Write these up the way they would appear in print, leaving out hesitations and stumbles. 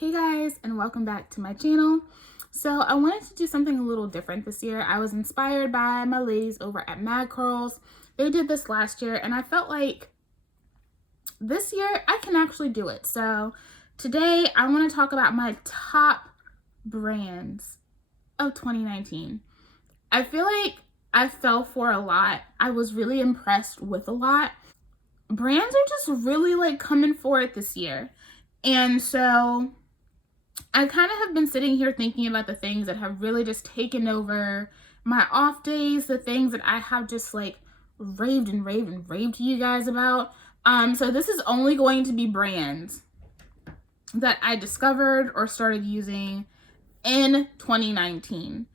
Hey guys, and welcome back to my channel. So I wanted to do something a little different this year. I was inspired by my ladies over at M.A.D Curls. They did this last year and I felt like this year I can actually do it. So today I want to talk about my top brands of 2019. I feel like I fell for a lot. I was really impressed with a lot. Brands are just really like coming for it this year. And so I kind of have been sitting here thinking about the things that have really just taken over my off days, the things that I have just like raved to you guys about. So this is only going to be brands that I discovered or started using in 2019.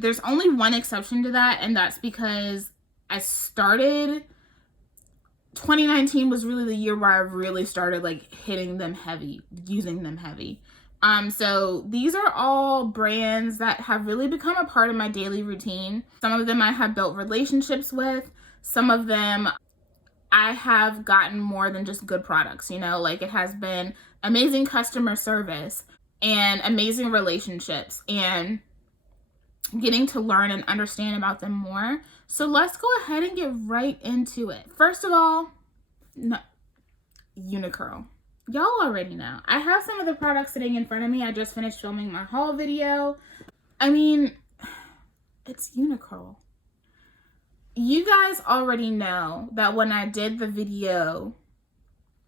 There's only one exception to that, and that's because 2019 was really the year where I really started like hitting them heavy, using them heavy. So these are all brands that have really become a part of my daily routine. Some of them I have built relationships with. Some of them I have gotten more than just good products, you know, like it has been amazing customer service and amazing relationships and getting to learn and understand about them more. So let's go ahead and get right into it. First of all, Unicurl. Y'all already know. I have some of the products sitting in front of me. I just finished filming my haul video. I mean, it's Unicurl. You guys already know that when I did the video,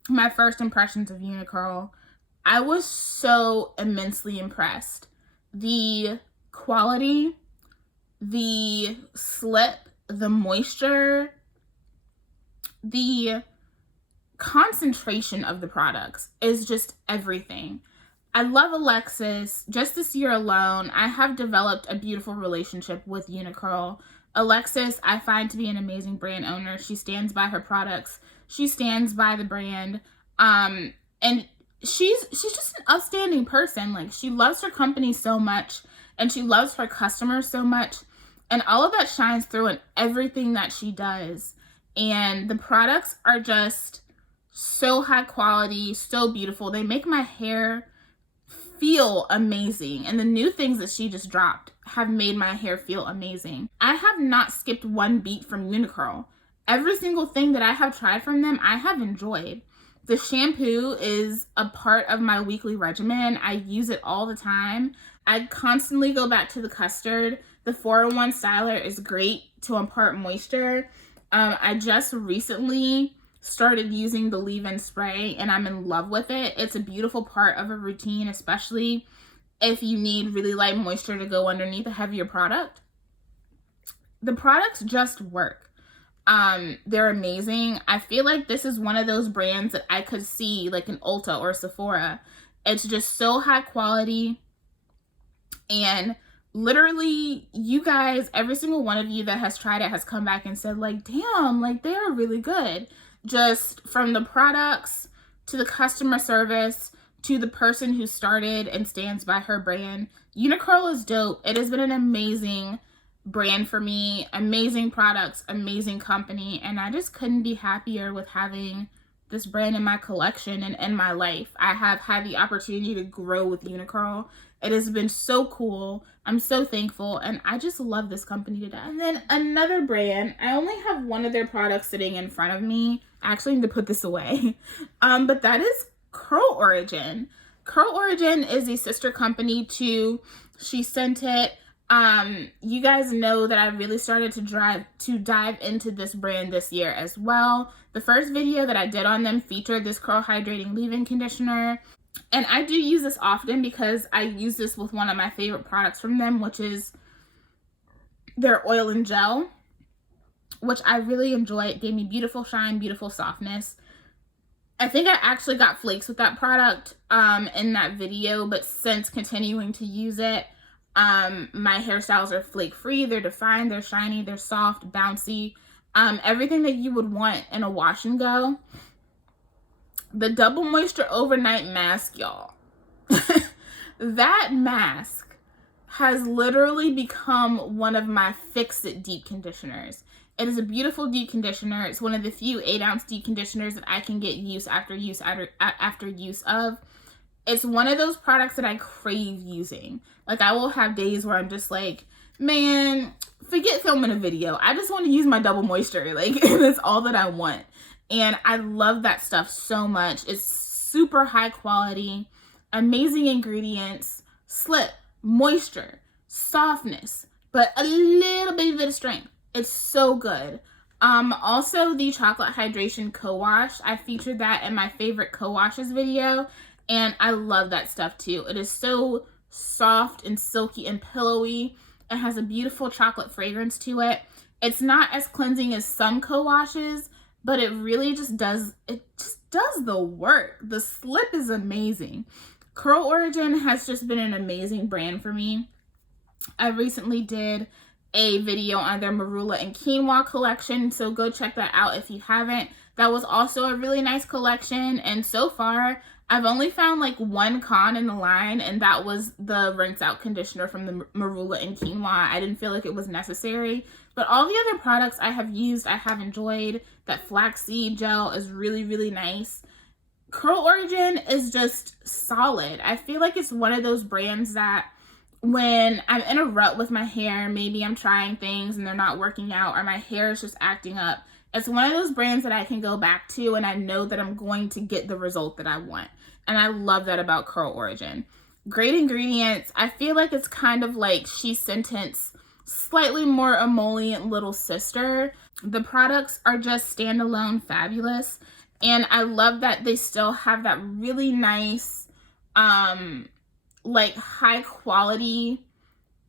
my first impressions of Unicurl, I was so immensely impressed. The quality, the slip, the moisture, the concentration of the products is just everything. I love Alexis. Just this year alone, I have developed a beautiful relationship with Unicurl. Alexis, I find to be an amazing brand owner. She stands by her products. She stands by the brand. And she's just an outstanding person. Like, she loves her company so much and she loves her customers so much. And all of that shines through in everything that she does. And the products are just so high quality, so beautiful. They make my hair feel amazing. And the new things that she just dropped have made my hair feel amazing. I have not skipped one beat from Unicurl. Every single thing that I have tried from them, I have enjoyed. The shampoo is a part of my weekly regimen. I use it all the time. I constantly go back to the custard. The 4-in-1 styler is great to impart moisture. I just recently started using the leave-in spray and I'm in love with it. It's a beautiful part of a routine, especially if you need really light moisture to go underneath a heavier product. The products just work. They're amazing. I feel like this is one of those brands that I could see like in Ulta or Sephora. It's just so high quality, and literally, you guys, every single one of you that has tried it has come back and said like, damn, like they're really good. Just from the products to the customer service to the person who started and stands by her brand. Unicurl is dope. It has been an amazing brand for me, amazing products, amazing company, and I just couldn't be happier with having this brand in my collection and in my life. I have had the opportunity to grow with Unicurl. It has been so cool. I'm so thankful, and I just love this company to death. And then another brand, I only have one of their products sitting in front of me. I actually need to put this away. But that is Curl Origin. Curl Origin is a sister company to She Sent It. You guys know that I really started to dive into this brand this year as well. The first video that I did on them featured this curl hydrating leave-in conditioner. And I do use this often because I use this with one of my favorite products from them, which is their oil and gel, which I really enjoy. It gave me beautiful shine, beautiful softness. I think I actually got flakes with that product in that video, but since continuing to use it, my hairstyles are flake free, they're defined, they're shiny, they're soft, bouncy, everything that you would want in a wash and go. The double moisture overnight mask, y'all. That mask has literally become one of my fix-it deep conditioners. It is a beautiful deep conditioner. It's one of the few 8-ounce deep conditioners that I can get use after use of. It's one of those products that I crave using. Like, I will have days where I'm just like, man, forget filming a video. I just want to use my double moisture. Like, that's all that I want. And I love that stuff so much. It's super high quality, amazing ingredients, slip, moisture, softness, but a little bit of strength. It's so good. Also the chocolate hydration co-wash. I featured that in my favorite co-washes video, and I love that stuff too. It is so soft and silky and pillowy. It has a beautiful chocolate fragrance to it. It's not as cleansing as some co-washes, but it really just does the work. The slip is amazing. Curl Origin has just been an amazing brand for me. I recently did a video on their marula and quinoa collection, so go check that out if you haven't. That was also a really nice collection, and so far I've only found like one con in the line, and that was the rinse out conditioner from the marula and quinoa. I didn't feel like it was necessary, but all the other products I have used, I have enjoyed. That flaxseed gel is really, really nice. Curl Origin is just solid. I feel like it's one of those brands that when I'm in a rut with my hair, maybe I'm trying things and they're not working out, or my hair is just acting up, it's one of those brands that I can go back to and I know that I'm going to get the result that I want. And I love that about Curl Origin. Great ingredients. I feel like it's kind of like She Sentence, slightly more emollient little sister. The products are just standalone fabulous. And I love that they still have that really nice, like high quality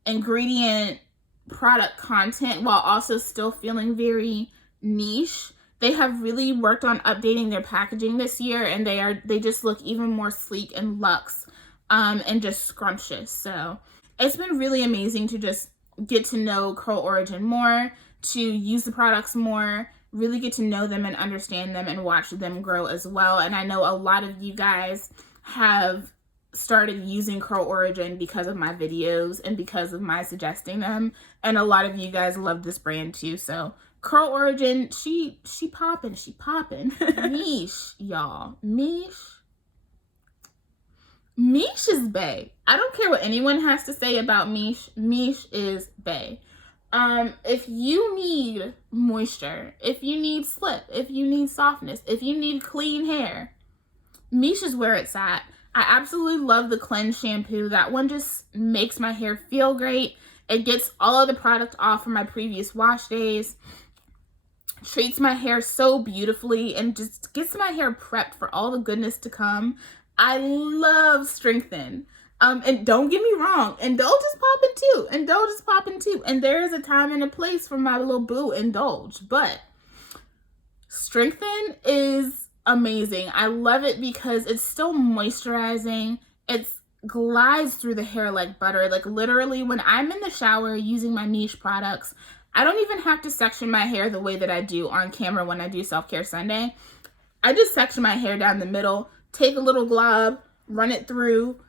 ingredient product content while also still feeling very niche. They have really worked on updating their packaging this year, and they just look even more sleek and luxe, and just scrumptious. So it's been really amazing to just get to know Curl Origin more, to use the products more, really get to know them and understand them and watch them grow as well. And I know a lot of you guys have started using Curl Origin because of my videos and because of my suggesting them, and a lot of you guys love this brand too. So Curl Origin, she poppin'. Mish, y'all. Mish is bae. I don't care what anyone has to say about Mish. Mish is bae. If you need moisture, if you need slip, if you need softness, if you need clean hair, Mish is where it's at. I absolutely love the cleanse shampoo. That one just makes my hair feel great. It gets all of the product off from my previous wash days, treats my hair so beautifully, and just gets my hair prepped for all the goodness to come. I love Strengthen. And don't get me wrong, Indulge is popping too. And there is a time and a place for my little boo Indulge, but Strengthen is amazing. I love it because it's still moisturizing. It glides through the hair like butter. Like literally when I'm in the shower using my Niche products, I don't even have to section my hair the way that I do on camera when I do Self-Care Sunday. I just section my hair down the middle, take a little glob, run it through,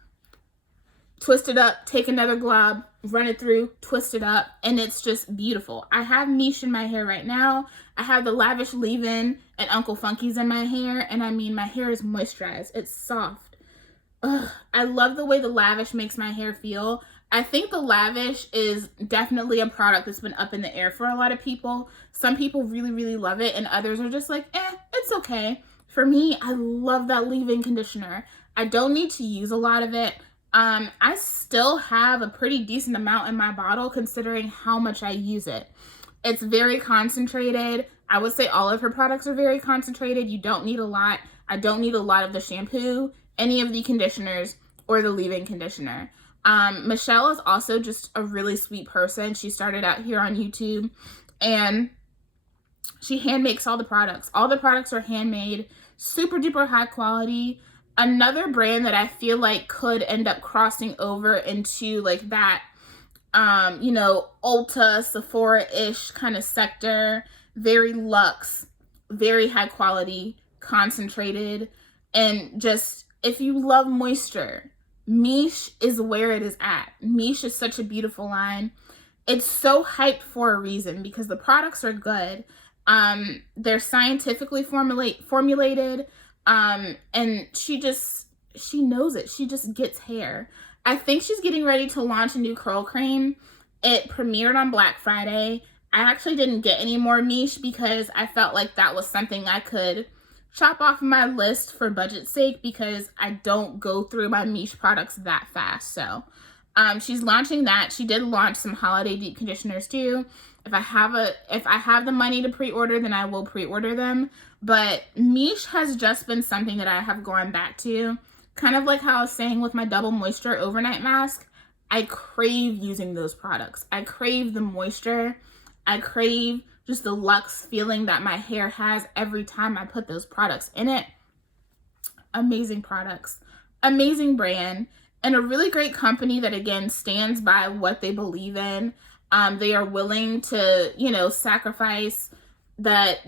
twist it up, take another glob, run it through, twist it up, and it's just beautiful. I have Niche in my hair right now. I have the Lavish Leave-In and Uncle Funky's in my hair, and I mean, my hair is moisturized. It's soft. Ugh, I love the way the Lavish makes my hair feel. I think the Lavish is definitely a product that's been up in the air for a lot of people. Some people really, really love it, and others are just like, it's okay. For me, I love that leave-in conditioner. I don't need to use a lot of it. I still have a pretty decent amount in my bottle considering how much I use it. It's very concentrated. I would say all of her products are very concentrated. You don't need a lot. I don't need a lot of the shampoo, any of the conditioners, or the leave-in conditioner. Michelle is also just a really sweet person. She started out here on YouTube, and she hand makes all the products. All the products are handmade, super duper high quality. Another brand that I feel like could end up crossing over into like that, Ulta, Sephora-ish kind of sector, very luxe, very high quality, concentrated, and just, if you love moisture, Miche is where it is at. Miche is such a beautiful line. It's so hyped for a reason because the products are good. They're scientifically formulated. And she knows it. She just gets hair. I think she's getting ready to launch a new curl cream. It premiered on Black Friday. I actually didn't get any more M.A.D because I felt like that was something I could chop off my list for budget's sake, because I don't go through my M.A.D products that fast. So she's launching that. She did launch some holiday deep conditioners too. If I have the money to pre-order, then I will pre-order them. But M.A.D has just been something that I have gone back to. Kind of like how I was saying with my double moisture overnight mask. I crave using those products. I crave the moisture. I crave just the luxe feeling that my hair has every time I put those products in it. Amazing products, amazing brand, and a really great company that, again, stands by what they believe in. They are willing to, sacrifice that,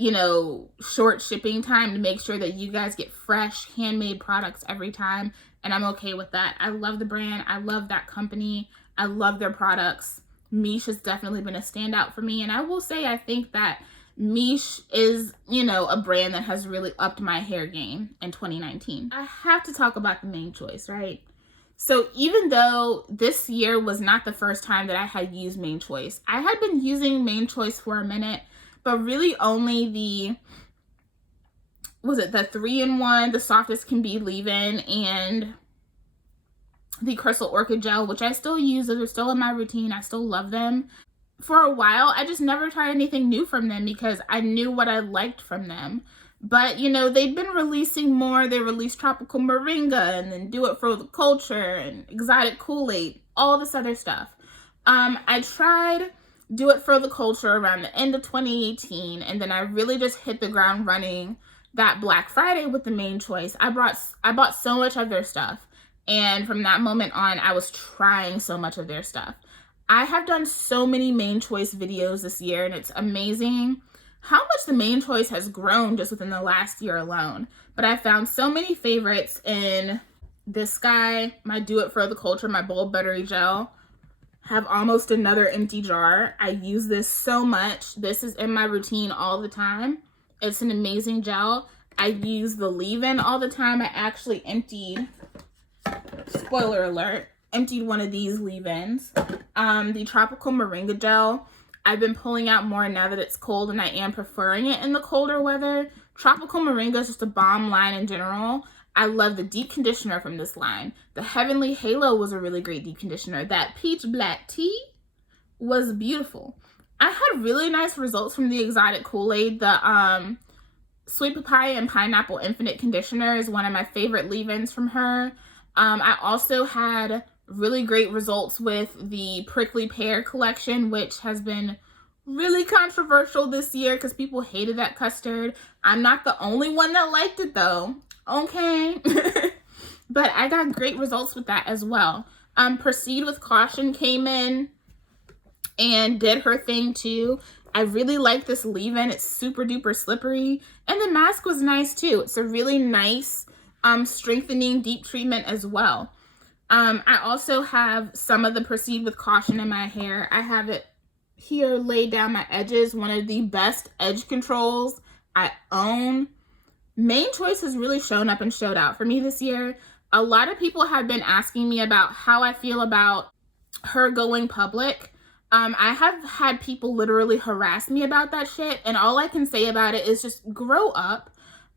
short shipping time to make sure that you guys get fresh, handmade products every time. And I'm okay with that. I love the brand. I love that company. I love their products. M.A.D has definitely been a standout for me. And I will say, I think that M.A.D is, a brand that has really upped my hair game in 2019. I have to talk about the main choice, right? So even though this year was not the first time that I had used main choice, I had been using main choice for a minute, but really only the 3-in-1, the softest can be leave-in, and the Crystal Orchid Gel, which I still use. Those are still in my routine. I still love them. For a while, I just never tried anything new from them because I knew what I liked from them. But, they've been releasing more. They released Tropical Moringa, and then Do It for the Culture, and Exotic Kool-Aid, all this other stuff. I tried Do It for the Culture around the end of 2018, and then I really just hit the ground running that Black Friday with the main choice. I bought so much of their stuff. And from that moment on, I was trying so much of their stuff. I have done so many main choice videos this year, and it's amazing how much the main choice has grown just within the last year alone. But I found so many favorites in this guy, my Do It for the Culture, my Bold Buttery Gel. Have almost another empty jar. I use this so much. This is in my routine all the time. It's an amazing gel. I use the leave-in all the time. I actually emptied, spoiler alert, emptied one of these leave-ins. The Tropical Moringa Gel, I've been pulling out more now that it's cold, and I am preferring it in the colder weather. Tropical Moringa is just a bomb line in general. I love the deep conditioner from this line. The Heavenly Halo was a really great deep conditioner. That Peach Black Tea was beautiful. I had really nice results from the Exotic Kool-Aid. The Sweet Papaya and Pineapple Infinite Conditioner is one of my favorite leave-ins from her. I also had really great results with the Prickly Pear collection, which has been really controversial this year because people hated that custard. I'm not the only one that liked it though. Okay. But I got great results with that as well. Proceed with Caution came in and did her thing too. I really like this leave-in. It's super duper slippery. And the mask was nice too. It's a really nice strengthening deep treatment as well. I also have some of the Proceed with Caution in my hair. I have it here laid down my edges. One of the best edge controls I own. Main Choice has really shown up and showed out for me this year. A lot of people have been asking me about how I feel about her going public. I have had people literally harass me about that shit, and all I can say about it is just grow up.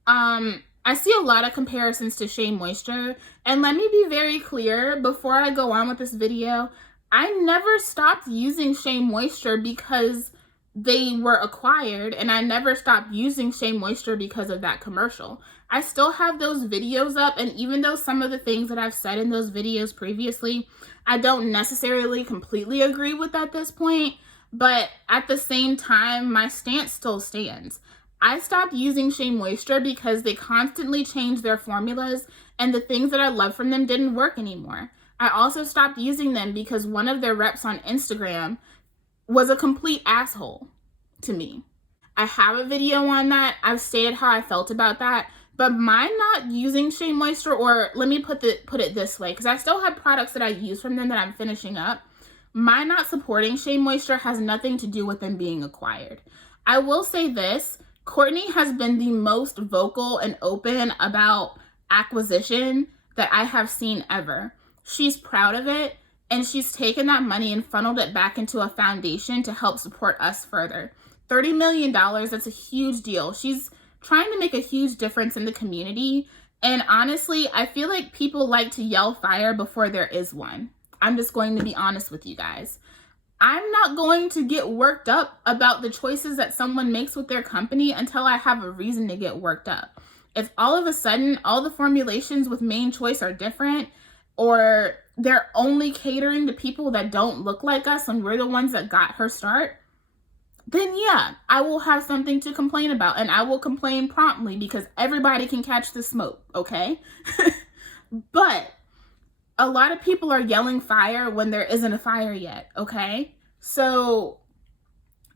I see a lot of comparisons to Shea Moisture, and let me be very clear before I go on with this video, I never stopped using Shea Moisture because they were acquired, and I never stopped using Shea Moisture because of that commercial. I still have those videos up, and even though some of the things that I've said in those videos previously, I don't necessarily completely agree with at this point, but at the same time, my stance still stands. I stopped using Shea Moisture because they constantly changed their formulas, and the things that I love from them didn't work anymore. I also stopped using them because one of their reps on Instagram was a complete asshole to me. I have a video on that. I've stated how I felt about that. But my not using Shea Moisture, or let me put it this way, because I still have products that I use from them that I'm finishing up. My not supporting Shea Moisture has nothing to do with them being acquired. I will say this, Courtney has been the most vocal and open about acquisition that I have seen ever. She's proud of it, and she's taken that money and funneled it back into a foundation to help support us further. $30 million, that's a huge deal. She's trying to make a huge difference in the community. And honestly, I feel like people like to yell fire before there is one. I'm just going to be honest with you guys. I'm not going to get worked up about the choices that someone makes with their company until I have a reason to get worked up. If all of a sudden all the formulations with Main Choice are different, or they're only catering to people that don't look like us and we're the ones that got her start, then yeah, I will have something to complain about, and I will complain promptly because everybody can catch the smoke, okay? But a lot of people are yelling fire when there isn't a fire yet, okay? So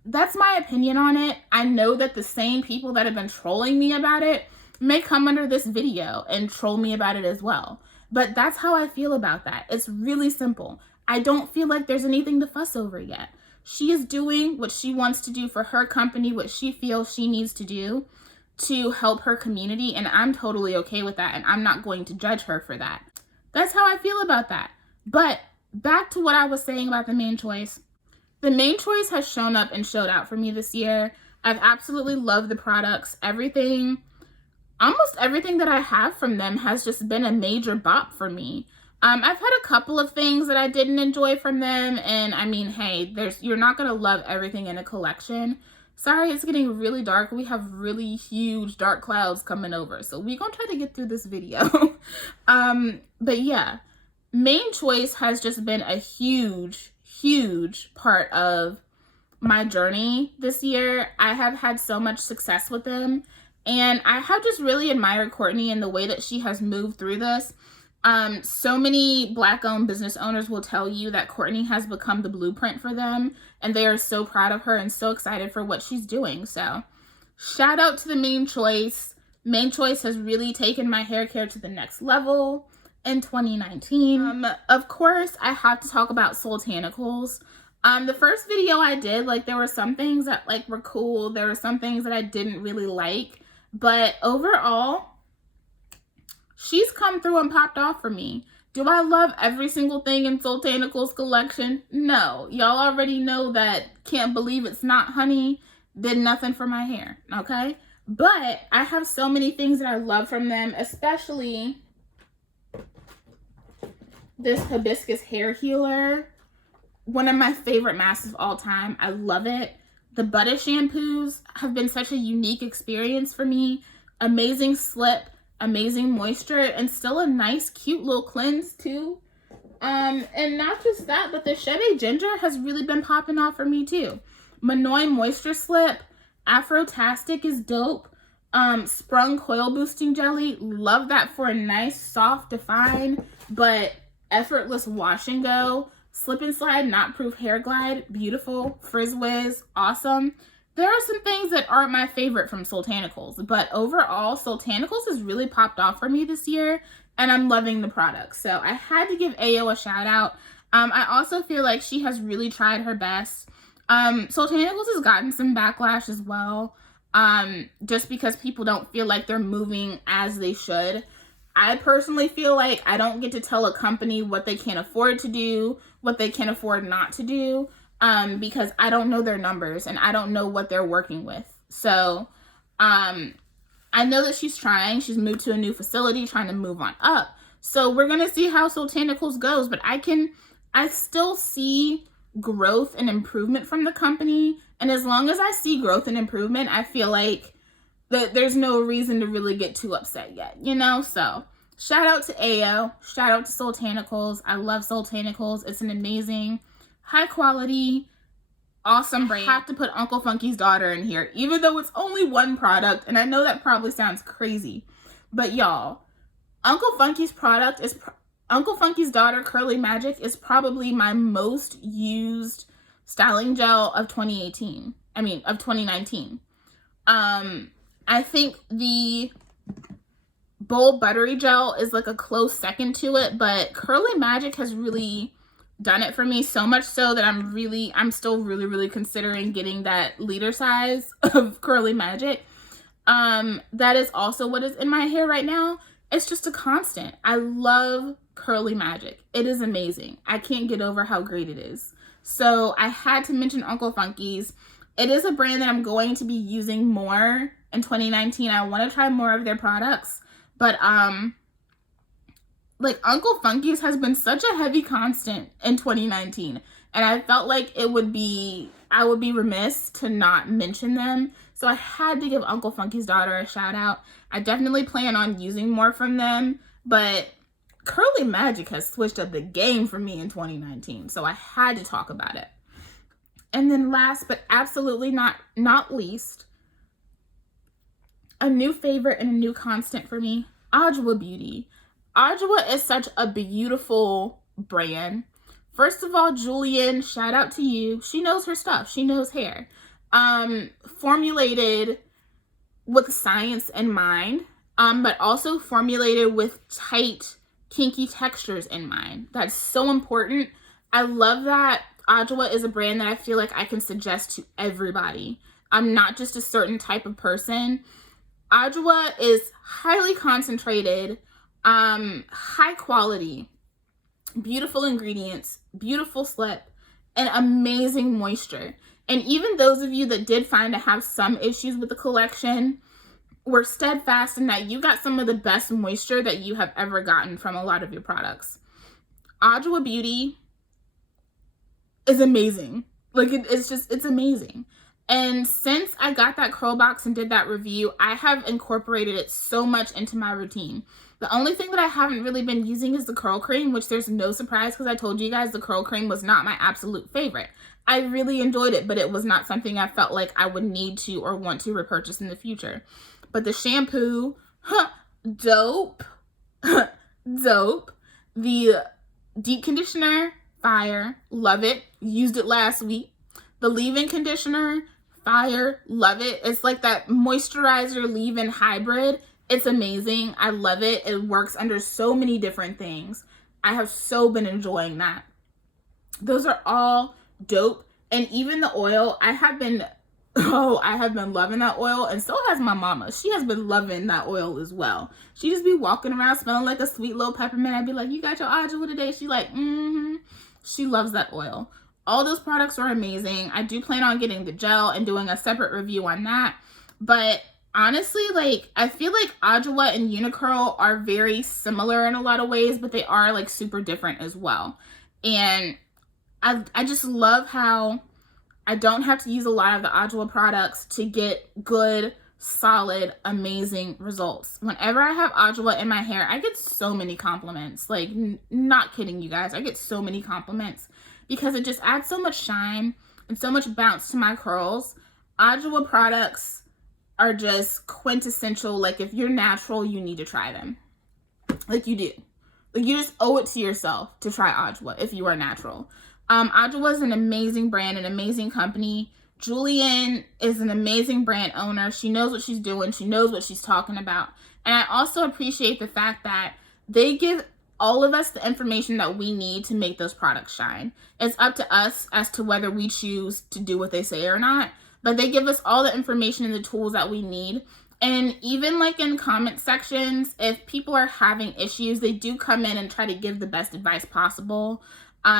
that's my opinion on it. I know that the same people that have been trolling me about it may come under this video and troll me about it as well. But that's how I feel about that. It's really simple. I don't feel like there's anything to fuss over yet. She is doing what she wants to do for her company, what she feels she needs to do to help her community, and I'm totally okay with that, and I'm not going to judge her for that. That's how I feel about that. But back to what I was saying about the Main Choice. The Main Choice has shown up and showed out for me this year. I've absolutely loved the products. Almost everything that I have from them has just been a major bop for me. I've had a couple of things that I didn't enjoy from them, and I mean, hey, you're not gonna love everything in a collection. Sorry, it's getting really dark. We have really huge dark clouds coming over, so we're gonna try to get through this video. But yeah, Main Choice has just been a huge part of my journey this year. I have had so much success with them, and I have just really admired Courtney and the way that she has moved through this. So many Black-owned business owners will tell you that Courtney has become the blueprint for them, and they are so proud of her and so excited for what she's doing. So shout out to the Main Choice. Main Choice has really taken my hair care to the next level in 2019. Of course, I have to talk about Soultanicals. The first video I did, like, there were some things that like were cool. There were some things that I didn't really like, but overall, she's come through and popped off for me. Do I love every single thing in Soultanicals collection? No. Y'all already know that Can't Believe It's Not Honey did nothing for my hair, okay? But I have so many things that I love from them, especially this hibiscus hair healer. One of my favorite masks of all time. I love it. The Butter shampoos have been such a unique experience for me. Amazing slip, amazing moisture, and still a nice, cute little cleanse too. And not just that, but the Chevy Ginger has really been popping off for me too. Manoy Moisture Slip, Afrotastic is dope. Sprung Coil Boosting Jelly, love that for a nice, soft, defined, but effortless wash and go. Slip and Slide Knot Proof Hair Glide, beautiful. Frizz Whiz, awesome. There are some things that aren't my favorite from Soultanicals, but overall, Soultanicals has really popped off for me this year, and I'm loving the products. So I had to give Ayo a shout out. I also feel like she has really tried her best. Soultanicals has gotten some backlash as well, just because people don't feel like they're moving as they should. I personally feel like I don't get to tell a company what they can afford to do, what they can afford not to do, because I don't know their numbers and I don't know what they're working with. So I know that she's trying. She's moved to a new facility, trying to move on up. So we're going to see how Soultanicals goes, but I still see growth and improvement from the company. And as long as I see growth and improvement, I feel like that there's no reason to really get too upset yet, you know? So shout out to Ayo, shout out to Soultanicals. I love Soultanicals. It's an amazing, high quality, awesome brand. I have to put Uncle Funky's Daughter in here, even though it's only one product. And I know that probably sounds crazy, but y'all, Uncle Funky's Daughter Curly Magic is probably my most used styling gel of 2018. I mean, of 2019. I think the Bold Buttery Gel is like a close second to it, but Curly Magic has really done it for me, so much so that I'm still really considering getting that liter size of Curly Magic. That is also what is in my hair right now. It's just a constant. I love Curly Magic. It is amazing. I can't get over how great it is. So I had to mention Uncle Funky's. It is a brand that I'm going to be using more in 2019. I want to try more of their products, but like Uncle Funky's has been such a heavy constant in 2019, and I felt like I would be remiss to not mention them. So I had to give Uncle Funky's daughter a shout out. I definitely plan on using more from them, but Curly Magic has switched up the game for me in 2019, so I had to talk about it. And then last but absolutely not least, a new favorite and a new constant for me, Adwoa Beauty. Adwoa is such a beautiful brand. First of all, Julian, shout out to you. She knows her stuff. She knows hair. Formulated with science in mind, but also formulated with tight, kinky textures in mind. That's so important. I love that Adwoa is a brand that I feel like I can suggest to everybody. I'm not just a certain type of person. Adwoa is highly concentrated, high quality, beautiful ingredients, beautiful slip, and amazing moisture. And even those of you that did find to have some issues with the collection were steadfast in that you got some of the best moisture that you have ever gotten from a lot of your products. Adwoa Beauty is amazing. Like it's amazing. And since I got that curl box and did that review, I have incorporated it so much into my routine. The only thing that I haven't really been using is the curl cream, which there's no surprise because I told you guys the curl cream was not my absolute favorite. I really enjoyed it, but it was not something I felt like I would need to or want to repurchase in the future. But the shampoo, dope, dope. The deep conditioner, fire, love it. Used it last week. The leave-in conditioner, fire, love it. It's like that moisturizer leave-in hybrid. It's amazing. I love it. It works under so many different things. I have so been enjoying that. Those are all dope. And even the oil, I have been loving that oil, and so has my mama. She has been loving that oil as well. She just be walking around smelling like a sweet little peppermint. I'd be like, you got your Adwoa today? She like, mm-hmm. She loves that oil. All those products are amazing. I do plan on getting the gel and doing a separate review on that. But honestly, like, I feel like Adwoa and Unicurl are very similar in a lot of ways, but they are like super different as well. And I just love how I don't have to use a lot of the Adwoa products to get good, solid, amazing results. Whenever I have Adwoa in my hair, I get so many compliments. Like, not kidding you guys. I get so many compliments because it just adds so much shine and so much bounce to my curls. Adwoa products are just quintessential. Like, if you're natural, you need to try them. Like, you do. Like, you just owe it to yourself to try Adwoa if you are natural. Adwoa is an amazing brand, an amazing company. Julian is an amazing brand owner. She knows what she's doing. She knows what she's talking about. And I also appreciate the fact that they give all of us the information that we need to make those products shine. It's up to us as to whether we choose to do what they say or not. But they give us all the information and the tools that we need. And even like in comment sections, if people are having issues, they do come in and try to give the best advice possible.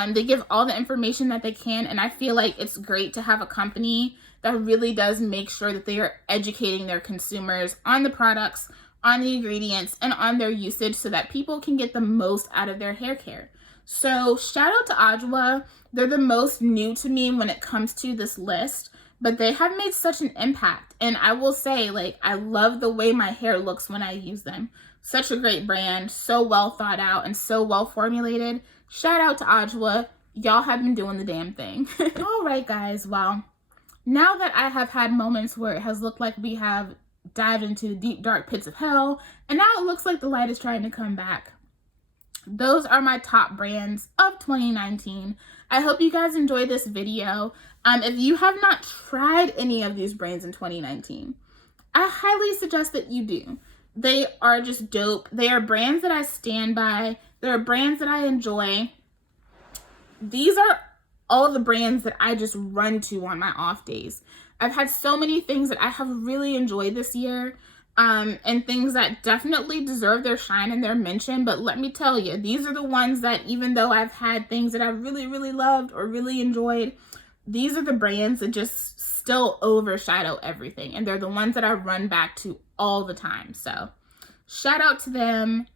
They give all the information that they can, and I feel like it's great to have a company that really does make sure that they are educating their consumers on the products, on the ingredients, and on their usage so that people can get the most out of their hair care. So shout out to Adwoa. They're the most new to me when it comes to this list, but they have made such an impact. And I will say, like, I love the way my hair looks when I use them. Such a great brand, so well thought out and so well formulated. Shout out to Adwoa. Y'all have been doing the damn thing. All right, guys. Well, now that I have had moments where it has looked like we have dived into the deep, dark pits of hell, and now it looks like the light is trying to come back, those are my top brands of 2019. I hope you guys enjoyed this video. If you have not tried any of these brands in 2019, I highly suggest that you do. They are just dope. They are brands that I stand by. They're brands that I enjoy. These are all the brands that I just run to on my off days. I've had so many things that I have really enjoyed this year. and things that definitely deserve their shine and their mention. But let me tell you, these are the ones that, even though I've had things that I really, really loved or really enjoyed, these are the brands that just still overshadow everything. And they're the ones that I run back to all the time. So shout out to them.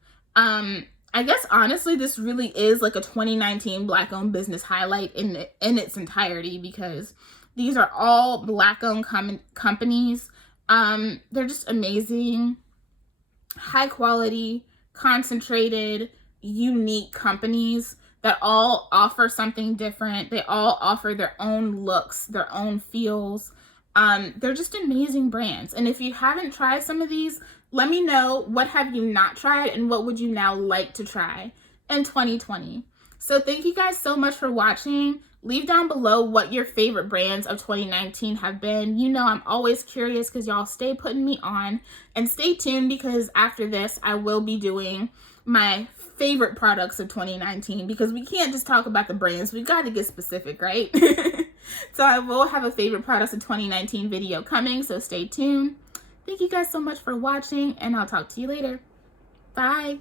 I guess honestly, this really is like a 2019 Black-owned business highlight in its entirety, because these are all Black-owned companies. They're just amazing, high quality, concentrated, unique companies that all offer something different. They all offer their own looks, their own feels. They're just amazing brands. And if you haven't tried some of these, let me know, what have you not tried and what would you now like to try in 2020. So thank you guys so much for watching. Leave down below what your favorite brands of 2019 have been. You know I'm always curious because y'all stay putting me on. And stay tuned, because after this I will be doing my favorite products of 2019, because we can't just talk about the brands. We got to get specific, right? So I will have a favorite products of 2019 video coming, so stay tuned. Thank you guys so much for watching, and I'll talk to you later. Bye.